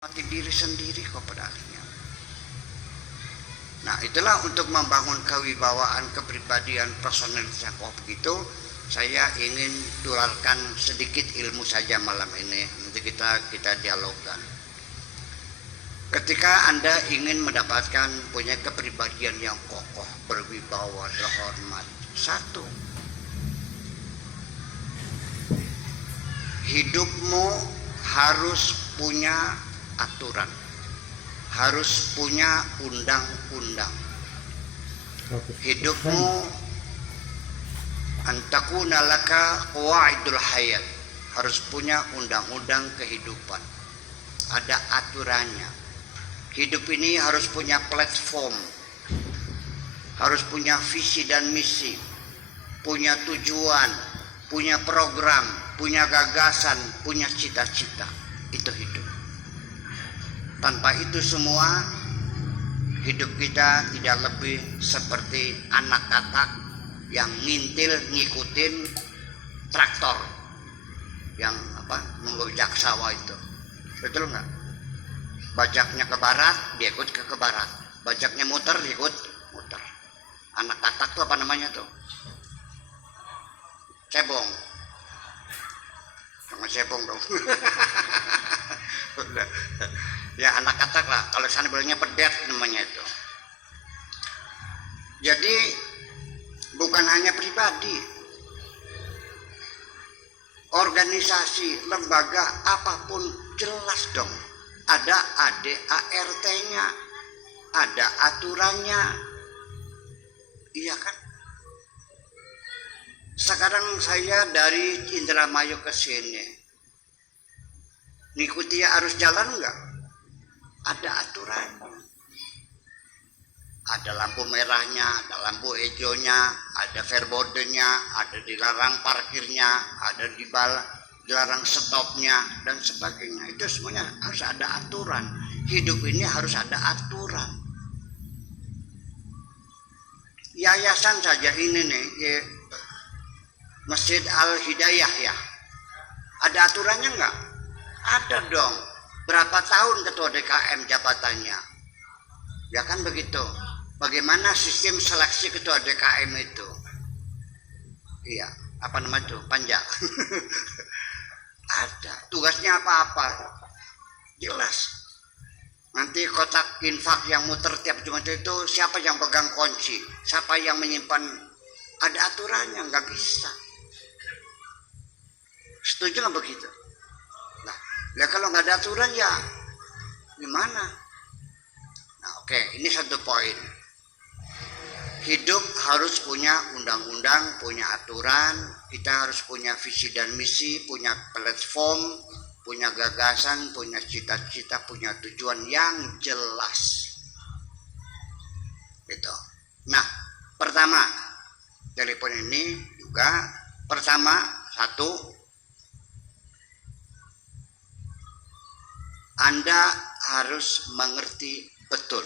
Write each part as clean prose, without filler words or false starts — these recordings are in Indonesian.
mati diri sendiri kok pada akhirnya. Nah, itulah untuk membangun kewibawaan, kepribadian, personalitas yang kok begitu. Saya ingin tularkan sedikit ilmu saja malam ini. Nanti kita dialogkan. Ketika Anda ingin mendapatkan punya kepribadian yang kokoh, berwibawa, terhormat, satu, hidupmu harus punya aturan, harus punya undang-undang. Hidupmu antakuna laka qawaidul hayat, harus punya undang-undang kehidupan, ada aturannya. Hidup ini harus punya platform, harus punya visi dan misi, punya tujuan, punya program, punya gagasan, punya cita-cita. Itu hidup. Tanpa itu semua, hidup kita tidak lebih seperti anak katak yang ngintil ngikutin traktor yang menggojak sawah itu. Betul nggak? Bajaknya ke barat, dia ikut ke barat. Bajaknya muter, dia ikut muter. Anak katak tuh apa namanya tuh? Cebong. Jangan cebong dong. Ya anak katak lah, kalau sana bilangnya pedet namanya itu. Jadi bukan hanya pribadi, organisasi, lembaga apapun jelas dong, ada ADART-nya, ada aturannya, iya kan? Sekarang saya dari Indramayu ke sini, ngikuti arus jalan enggak? Ada aturannya, ada lampu merahnya, ada lampu hijaunya, ada fairboardnya, ada dilarang parkirnya, ada dilarang stopnya dan sebagainya. Itu semuanya harus ada aturan. Hidup ini harus ada aturan. Yayasan saja ini nih, Masjid Al-Hidayah ya, ada aturannya enggak? Ada dong. Berapa tahun ketua DKM jabatannya? Ya kan begitu. Bagaimana sistem seleksi ketua DKM itu? Iya, apa namanya itu? Panja. Ada. Tugasnya apa-apa? Jelas. Nanti kotak infak yang muter tiap Jumat itu siapa yang pegang kunci? Siapa yang menyimpan? Ada aturannya, nggak bisa. Setuju nggak begitu? Ya kalau nggak ada aturan ya gimana? Nah oke, ini satu poin. Hidup harus punya undang-undang, punya aturan. Kita harus punya visi dan misi, punya platform, punya gagasan, punya cita-cita, punya tujuan yang jelas. Gitu. Nah, pertama telepon ini juga pertama satu, Anda harus mengerti betul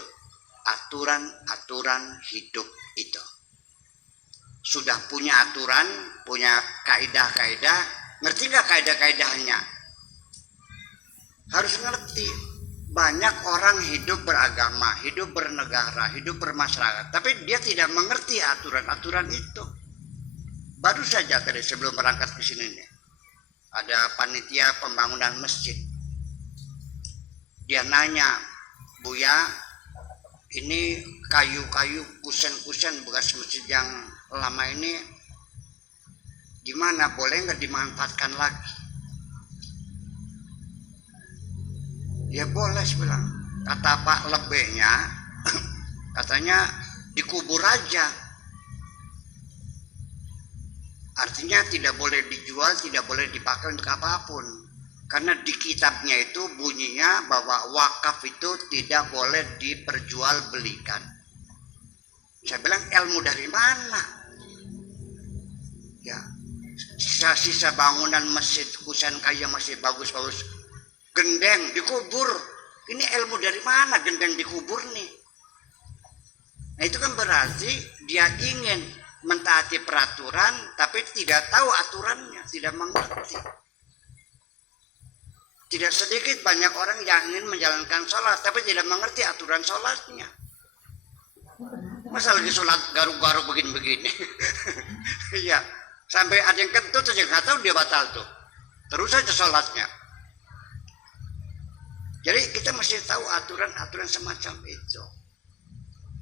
aturan-aturan hidup itu. Sudah punya aturan, punya kaidah-kaidah, ngerti nggak kaidah-kaidahnya? Harus ngerti. Banyak orang hidup beragama, hidup bernegara, hidup bermasyarakat, tapi dia tidak mengerti aturan-aturan itu. Baru saja tadi sebelum berangkat ke sini nih, ada panitia pembangunan masjid. Dia nanya, Buya, ini kayu-kayu kusen-kusen bekas masjid yang lama ini gimana, boleh nggak dimanfaatkan lagi? Ya boleh, bilang. Kata Pak Lebehnya, katanya dikubur aja. Artinya tidak boleh dijual, tidak boleh dipakai untuk apapun. Karena di kitabnya itu bunyinya bahwa wakaf itu tidak boleh diperjualbelikan. Saya bilang ilmu dari mana? Ya, sisa-sisa bangunan masjid kusen kayu masih bagus-bagus, gendeng dikubur. Ini ilmu dari mana gendeng dikubur nih? Nah itu kan berarti dia ingin mentaati peraturan tapi tidak tahu aturannya, tidak mengerti. Tidak sedikit banyak orang yang ingin menjalankan sholat, tapi tidak mengerti aturan sholatnya. Masa lagi sholat garuk-garuk begini-begini. Iya, sampai ada yang kentut saja nggak tahu dia batal tuh. Terus saja sholatnya. Jadi kita mesti tahu aturan-aturan semacam itu.